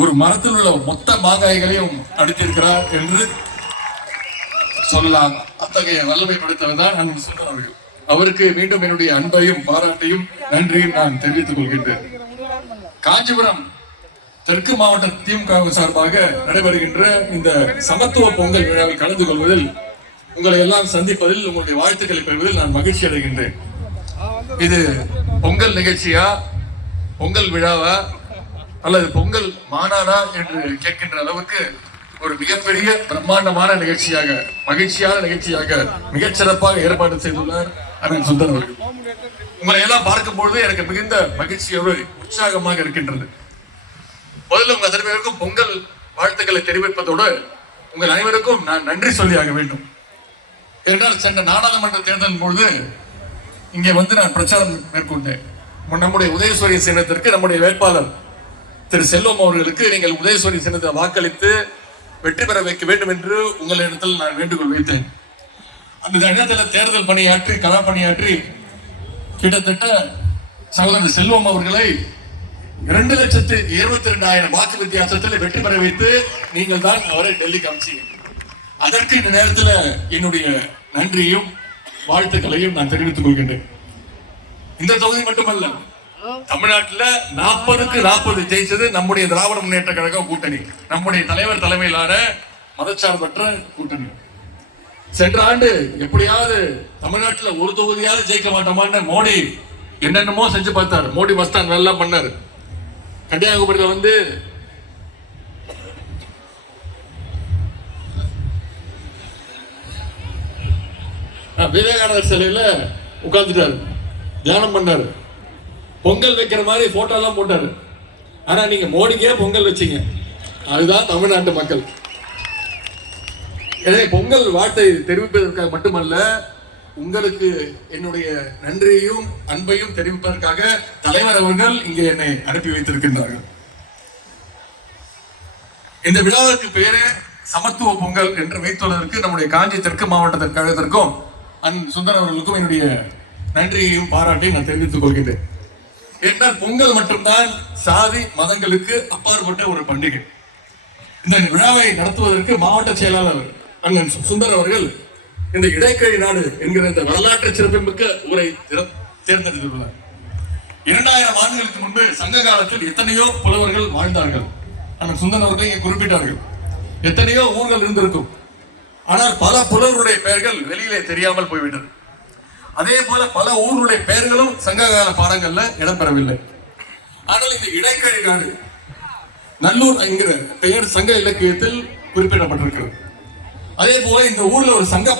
ஒரு மரத்தில் உள்ள மொத்த மாங்காய்களையும் அடித்திருக்கிறார் என்று சொல்லலாம். அத்தகைய வல்லமை படைத்தவர் தான் அண்ணன் சுந்தரம் அவர்கள். அவருக்கு மீண்டும் என்னுடைய அன்பையும் பாராட்டையும் நன்றியும் நான் தெரிவித்துக் கொள்கின்றேன். காஞ்சிபுரம் தெற்கு மாவட்ட திமுக சார்பாக நடைபெறுகின்ற இந்த சமத்துவ பொங்கல் விழாவில் கலந்து கொள்வதில், உங்களை எல்லாம் சந்திப்பதில், உங்களுடைய வாழ்த்துக்களை பெறுவதில் நான் மகிழ்ச்சி அடைகின்றேன். இது பொங்கல் நிகழ்ச்சியா, பொங்கல் விழாவா, அல்லது பொங்கல் மாநாடா என்று கேட்கின்ற அளவுக்கு ஒரு மிகப்பெரிய பிரம்மாண்டமான நிகழ்ச்சியாக, மகிழ்ச்சியான நிகழ்ச்சியாக மிகச்சிறப்பாக ஏற்பாடு செய்துள்ளார் அண்ணன் சுந்தரம் அவர்கள். உங்களை எல்லாம் பார்க்கும் பொழுது எனக்கு மிகுந்த மகிழ்ச்சியோடு உற்சாகமாக இருக்கின்றது. முதல்ல உங்க அத்தனை பேருக்கும் பொங்கல் வாழ்த்துக்களை தெரிவிப்பதோடு உங்கள் அனைவருக்கும் நான் நன்றி சொல்லியாக வேண்டும். ஏனென்றால் சென்ற நாடாளுமன்ற தேர்தலின் பொழுது இங்கே வந்து நான் பிரச்சாரம் மேற்கொண்டேன். நம்முடைய உதயசூரிய சின்னத்திற்கு நம்முடைய வேட்பாளர் திரு செல்வம் அவர்களுக்கு நீங்கள் உதயசூரிய சின்னத்தை வாக்களித்து வெற்றி பெற வைக்க வேண்டும் என்று உங்களிடத்தில் நான் வேண்டுகோள் வைத்தேன். அந்த இடத்துல தேர்தல் பணியாற்றி களப்பணியாற்றி கிட்டத்தட்ட சகோதரர் செல்வம் அவர்களை 2,22,000 வாக்கு வித்தியாசத்தில் வெற்றி பெற வைத்து நீங்கள் தான் அவரை டெல்லிக்கு அனுப்பிச்சீங்க. அதற்கு இந்த நேரத்தில் என்னுடைய நன்றியும் வாழ்த்துக்களையும் நான் தெரிவித்துக் கொள்கின்றேன். இந்த தொகுதி மட்டுமல்ல, தமிழ்நாட்டில் 40க்கு 40 ஜெயிச்சது நம்முடைய திராவிட முன்னேற்ற கழக கூட்டணி, நம்முடைய தலைவர் தலைமையிலான மதச்சார்பற்ற கூட்டணி. சென்ற ஆண்டு எப்படியாவது தமிழ்நாட்டில் ஒரு தொகுதியாவது ஜெயிக்க மாட்டோமான்னு மோடி என்னென்னமோ செஞ்சு பார்த்தாரு. மோடி மஸ்தான் நல்லா பண்ணாரு. கன்னியாகுமரியில வந்து விவேகானந்தர் சிலையில உட்கார்ந்துட்டாரு, தியானம் பண்ணாரு, பொங்கல் வைக்கிற மாதிரி போட்டோ எல்லாம் போட்டாரு. ஆனா நீங்க மோடிக்கே பொங்கல் வச்சீங்க. அதுதான் தமிழ்நாட்டு மக்கள். எனவே பொங்கல் வாழ்த்தை தெரிவிப்பதற்காக மட்டுமல்ல, உங்களுக்கு என்னுடைய நன்றியையும் அன்பையும் தெரிவிப்பதற்காக தலைவர் அவர்கள் இங்கே என்னை அனுப்பி வைத்திருக்கின்றார்கள். இந்த விழாவிற்கு பேரு சமத்துவ பொங்கல் என்று வைத்துள்ளதற்கு நம்முடைய காஞ்சி தெற்கு மாவட்ட கழகத்திற்கும் சுந்தரம் அவர்களுக்கும் என்னுடைய நன்றியையும் பாராட்டையும் நான் தெரிவித்துக் கொள்கிறேன். என்றால் பொங்கல் மட்டும்தான் சாதி மதங்களுக்கு அப்பாற்பட்ட ஒரு பண்டிகை. இந்த விழாவை நடத்துவதற்கு மாவட்ட செயலாளர் அண்ணன் சுந்தரம் அவர்கள் இந்த இடைக்கழி நாடு என்கிற இந்த வரலாற்று சிறப்புமிக்க ஊரை தேர்ந்தெடுத்துள்ளார். 2000 ஆண்டுகளுக்கு முன்பு சங்க காலத்தில் எத்தனையோ புலவர்கள் வாழ்ந்தார்கள். அண்ணன் சுந்தரம் அவர்கள் இங்கே குறிப்பிட்டார்கள். எத்தனையோ ஊர்கள் இருந்திருக்கும். ஆனால் பல புலவர்களுடைய பெயர்கள் வெளியிலே தெரியாமல் போய்விட்டது. அதே போல பல ஊர்களுடைய பெயர்களும் சங்ககால பாடங்கள்ல இடம்பெறவில்லை. ஆனால் இந்த இடைக்கழி நாடு நல்லூர் என்கிற பெயர் சங்க இலக்கியத்தில் குறிப்பிடப்பட்டிருக்கிறது. அதே போல இந்த ஊர்ல ஒரு சங்க